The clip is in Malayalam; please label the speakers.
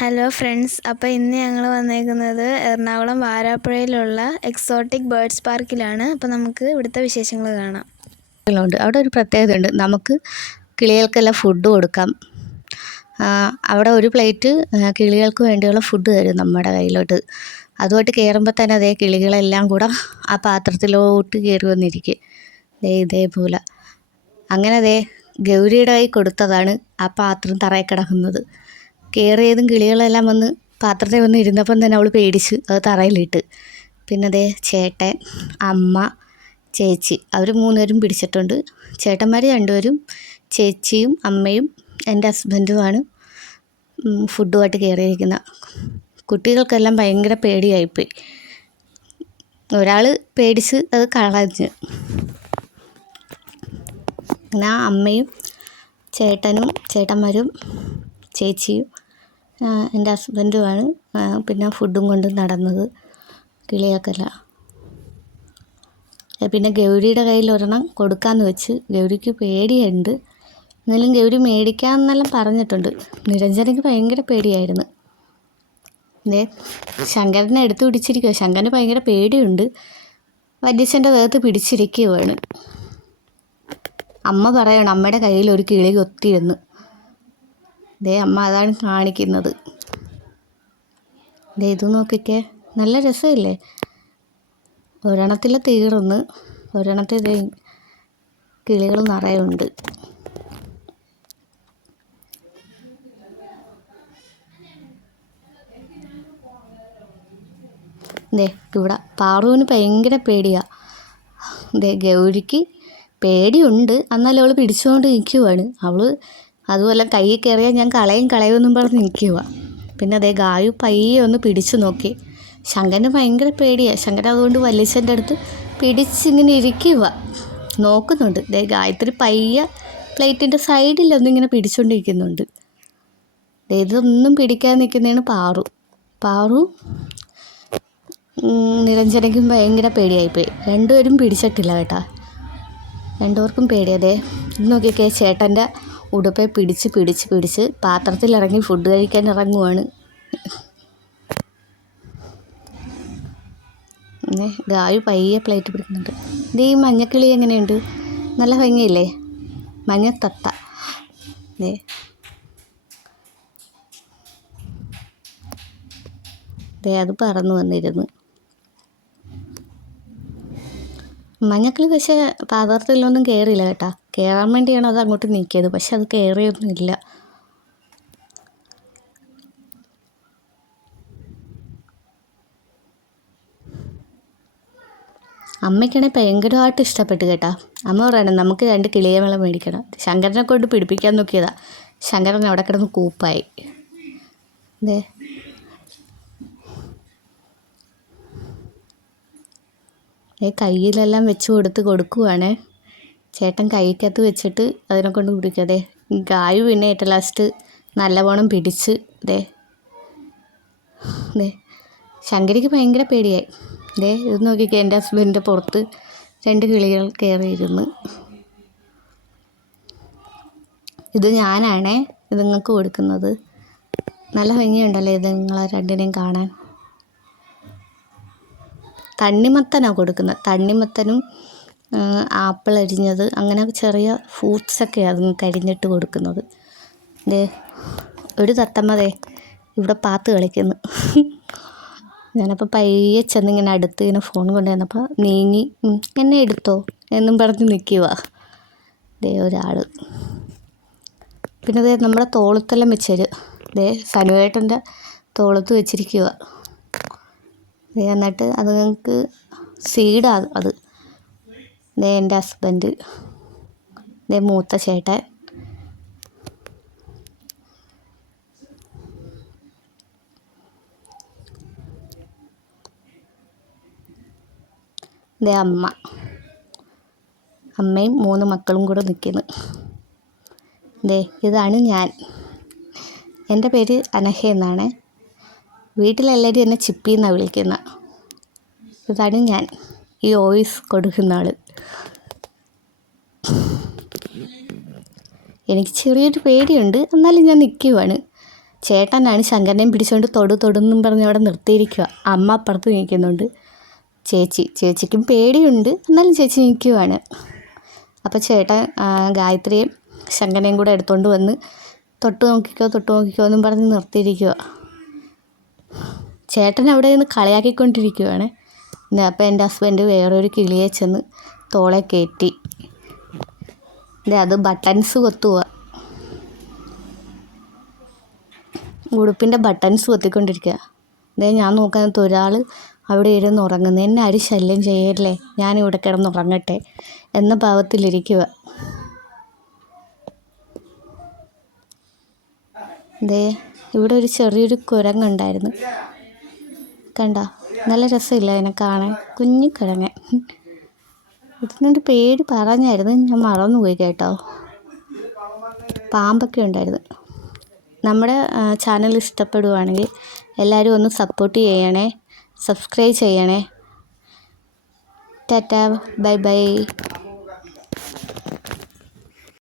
Speaker 1: ഹലോ ഫ്രണ്ട്സ് അപ്പോൾ ഇന്ന് ഞങ്ങൾ വന്നേക്കുന്നത് എറണാകുളം വാരാപ്പുഴയിലുള്ള എക്സോട്ടിക് ബേർഡ്സ് പാർക്കിലാണ് അപ്പോൾ നമുക്ക് ഇവിടുത്തെ വിശേഷങ്ങൾ കാണാം.
Speaker 2: അവിടെ ഒരു പ്രത്യേകത ഉണ്ട് നമുക്ക് കിളികൾക്കെല്ലാം ഫുഡ് കൊടുക്കാം. അവിടെ ഒരു പ്ലേറ്റ് കിളികൾക്ക് വേണ്ടിയുള്ള ഫുഡ് തരും നമ്മുടെ കയ്യിലോട്ട്. അതുമായിട്ട് കയറുമ്പോൾ തന്നെ അതേ കിളികളെല്ലാം കൂടെ ആ പാത്രത്തിലോട്ട് കയറി വന്നിരിക്കും. ദേ ഇതേപോലെ. അങ്ങനെ അതേ ഗൗരിയുടെ കൈ കൊടുത്തതാണ് ആ പാത്രം തറയിൽ കിടക്കുന്നത്. കയറിയതും കിളികളെല്ലാം വന്ന് പാത്രത്തിൽ വന്ന് ഇരുന്നപ്പം തന്നെ അവൾ പേടിച്ച് അത് തറയിലിട്ട് പിന്നെ അതേ ചേട്ടൻ അമ്മ ചേച്ചി അവർ മൂന്നുപേരും പിടിച്ചിട്ടുണ്ട്. ചേട്ടന്മാർ രണ്ടുപേരും ചേച്ചിയും അമ്മയും എന്റെ ഹസ്ബൻഡുമാണ് ഫുഡുമായിട്ട് കയറിയിരിക്കുന്നത് കുട്ടികൾക്കെല്ലാം ഭയങ്കര പേടിയായിപ്പോയി. ഒരാൾ പേടിച്ച് അത് കളഞ്ഞ്. പിന്നെ അമ്മയും ചേട്ടനും ചേട്ടന്മാരും ചേച്ചിയും എന്റെ ഹസ്ബൻഡുമാണ്. പിന്നെ ഫുഡും കൊണ്ട് നടന്നത്. കിളിയാക്കല പിന്നെ ഗൗരിയുടെ കയ്യിൽ ഒരെണ്ണം കൊടുക്കാമെന്ന് വെച്ച് ഗൗരിക്ക് പേടിയുണ്ട്. എന്നാലും ഗൗരി മേടിക്കാമെന്നെല്ലാം പറഞ്ഞിട്ടുണ്ട്. നിരഞ്ജനയ്ക്ക് ഭയങ്കര പേടിയായിരുന്നു. ദേ ശങ്കരനെ എടുത്തു പിടിച്ചിരിക്കുക ശങ്കരന് ഭയങ്കര പേടിയുണ്ട്. വല്യച്ഛന്റെ ദേഹത്ത് പിടിച്ചിരിക്കുകയാണ് അമ്മ പറയണം അമ്മയുടെ കയ്യിൽ ഒരു കിളി കൊത്തിയെന്ന്. ദേ അമ്മ അതാണ് കാണിക്കുന്നത്. ദേ ഇത് നോക്കിക്കേ. നല്ല രസമില്ലേ? ഒരെണ്ണത്തിൽ തീർന്ന് ഒരെണ്ണത്തിൽ കിളികൾ നിറയുണ്ട്. ദേ ഇവിടെ പാറുവിന് ഭയങ്കര പേടിയാ. ദേ ഗൗരിക്ക് പേടിയുണ്ട്. എന്നാലും അവൾ പിടിച്ചുകൊണ്ട് നിൽക്കുവാണ് അവൾ അതുപോലെ കയ്യിൽ കയറിയാൽ ഞാൻ കളയും കളയുമെന്നും പറഞ്ഞ് നിൽക്കുക പിന്നെ അതേ ഗായു പയ്യെ ഒന്ന് പിടിച്ചു നോക്കി. ശങ്കന് ഭയങ്കര പേടിയാണ് ശങ്കൻ അതുകൊണ്ട് വല്യച്ഛന്റെ അടുത്ത് പിടിച്ചിങ്ങനെ ഇരിക്കുക നോക്കുന്നുണ്ട്. ദേ ഗായത്രി പയ്യെ പ്ലേറ്റിന്റെ സൈഡിലൊന്നിങ്ങനെ പിടിച്ചുകൊണ്ടിരിക്കുന്നുണ്ട് ദേ ഇതൊന്നും പിടിക്കാൻ നിൽക്കുന്നതാണ് പാറു. പാറു നിരഞ്ജനയ്ക്കും ഭയങ്കര പേടിയായിപ്പോയി. രണ്ടുപേരും പിടിച്ചിട്ടില്ല കേട്ടാ. രണ്ടുപേർക്കും പേടിയതേ നോക്കിക്കേ ചേട്ടന്റെ ഉടുപ്പെ പിടിച്ച് പിടിച്ച് പിടിച്ച് പാത്രത്തിലിറങ്ങി ഫുഡ് കഴിക്കാൻ ഇറങ്ങുവാണ്. പിന്നെ ഗായു പയ്യെ പ്ലേറ്റ് പിടിക്കുന്നുണ്ട്. ഇത് ഈ മഞ്ഞക്കിളി എങ്ങനെയുണ്ട്? നല്ല ഭംഗിയില്ലേ? മഞ്ഞത്തത്ത. ദേ. ദേ അത് പറന്നു വന്നിരുന്നു. മഞ്ഞക്കിളി പക്ഷേ പാത്രത്തിലൊന്നും കയറിയില്ല കേട്ടാ. കയറാൻ വേണ്ടിയാണ് അത് അങ്ങോട്ട് നീക്കിയത്? പക്ഷെ അത് കയറിയൊന്നുമില്ല അമ്മയ്ക്കാണെങ്കിൽ ഭയങ്കരമായിട്ട് ഇഷ്ടപ്പെട്ടു കേട്ടാ. അമ്മ പറയണം നമുക്ക് രണ്ട് കിളിയെ വെള്ളം മേടിക്കണം. ശങ്കരനെ കൊണ്ട് പിടിപ്പിക്കാൻ നോക്കിയതാ. ശങ്കരൻ അവിടെ കിടന്ന് കൂപ്പായി. ദേ കയ്യിലെല്ലാം വെച്ച് കൊടുത്ത് കൊടുക്കുവാണേ. ചേട്ടൻ കൈക്കകത്ത് വെച്ചിട്ട് അതിനെ കൊണ്ട് കുടിക്കാതെ ഗായു പിന്നെ ഏറ്റവും ലാസ്റ്റ് നല്ലവണ്ണം പിടിച്ച് ദേ. ദേ ശങ്കരിക്ക് ഭയങ്കര പേടിയായി. ദേ ഇത് നോക്കിക്കേ എന്റെ ഹസ്ബൻഡിന്റെ പുറത്ത് രണ്ട് കിളികൾ കയറിയിരുന്നു. ഇത് ഞാനാണേ ഇത് നിങ്ങൾക്ക് കൊടുക്കുന്നത്. നല്ല ഭംഗിയുണ്ടല്ലേ ഇത് നിങ്ങളെ രണ്ടിനെയും കാണാൻ? തണ്ണിമത്തനാണ് കൊടുക്കുന്നത്. തണ്ണിമത്തനും ആപ്പിൾ അരിഞ്ഞത് അങ്ങനെ ചെറിയ ഫ്രൂട്ട്സൊക്കെയാണ് അതും കരിഞ്ഞിട്ട് കൊടുക്കുന്നത്. ദേ ഒരു തത്തമ്മതേ ഇവിടെ പാത്ത് കളിക്കുന്നു. ഞാനപ്പോൾ പയ്യെ ചെന്ന് ഇങ്ങനെ അടുത്ത് ഇങ്ങനെ ഫോൺ കൊണ്ടുവന്നപ്പോൾ നീങ്ങി "ഉം, എന്നെ എടുത്തോ? എന്നും പറഞ്ഞ് നിൽക്കുക ദേ ഒരാൾ പിന്നെ ദേ നമ്മുടെ തോളത്തെല്ലാം വെച്ചേര് ദേ സനുവേട്ടന്റെ തോളത്ത് വെച്ചിരിക്കുക എന്നിട്ട് അത് ഞങ്ങൾക്ക് സീഡാ അത്. ദേ എന്റെ ഹസ്ബൻഡ് ദേ മൂത്ത ചേട്ടൻ. ദേ അമ്മ. അമ്മയും മൂന്ന് മക്കളും കൂടെ നിൽക്കുന്നു ദേ ഇതാണ് ഞാൻ. എന്റെ പേര് അനഹ എന്നാണ്. വീട്ടിലെല്ലാവരും എന്നെ ചിപ്പി എന്നാണ് വിളിക്കുന്നത് ഇതാണ് ഞാൻ. ഈ വോയിസ് കൊടുക്കുന്ന ആൾ എനിക്ക് ചെറിയൊരു പേടിയുണ്ട്. എന്നാലും ഞാൻ നിൽക്കുവാണ് ചേട്ടനാണ് ശങ്കരനെയും പിടിച്ചുകൊണ്ട് തൊടു തൊടുന്നും പറഞ്ഞ് അവിടെ നിർത്തിയിരിക്കുക അമ്മ അപ്പുറത്ത് നിൽക്കുന്നുണ്ട്. ചേച്ചി ചേച്ചിക്കും പേടിയുണ്ട്. എന്നാലും ചേച്ചി നിൽക്കുവാണ് അപ്പോൾ ചേട്ടൻ ഗായത്രിയും ശങ്കരനെയും കൂടെ എടുത്തുകൊണ്ട് വന്ന് തൊട്ട് നോക്കിക്കോ തൊട്ട് നോക്കിക്കോ എന്നും പറഞ്ഞ് നിർത്തിയിരിക്കുക ചേട്ടൻ അവിടെ നിന്ന് കളിയാക്കിക്കൊണ്ടിരിക്കുകയാണ് അപ്പോൾ എന്റെ ഹസ്ബൻഡ് വേറൊരു കിളിയെ ചെന്ന് തോളെ കയറ്റി. അത് ബട്ടൺസ് കൊത്തുക ഉടുപ്പിന്റെ ബട്ടൺസ് കൊത്തിക്കൊണ്ടിരിക്കുക അതേ ഞാൻ നോക്കുന്നത് ഒരാൾ അവിടെ ഇരുന്ന് ഉറങ്ങുന്നു. എന്നെ ആരും ശല്യം ചെയ്യല്ലേ? ഞാനിവിടെ കിടന്ന് ഉറങ്ങട്ടെ എന്ന ഭാവത്തിലിരിക്കുക ദേ ഇവിടെ ഒരു ചെറിയൊരു കുരങ്ങുണ്ടായിരുന്നു കണ്ട? നല്ല രസമില്ല അതിനെ കാണാൻ? കുഞ്ഞു കുരങ്ങൻ ഇതിനൊരു പേര് പറഞ്ഞായിരുന്നു. ഞാൻ മറന്നുപോയി കേട്ടോ. പാമ്പൊക്കെ ഉണ്ടായിരുന്നു. നമ്മുടെ ചാനൽ ഇഷ്ടപ്പെടുവാണെങ്കിൽ എല്ലാവരും ഒന്ന് സപ്പോർട്ട് ചെയ്യണേ. സബ്സ്ക്രൈബ് ചെയ്യണേ. ടാറ്റ. Bye bye.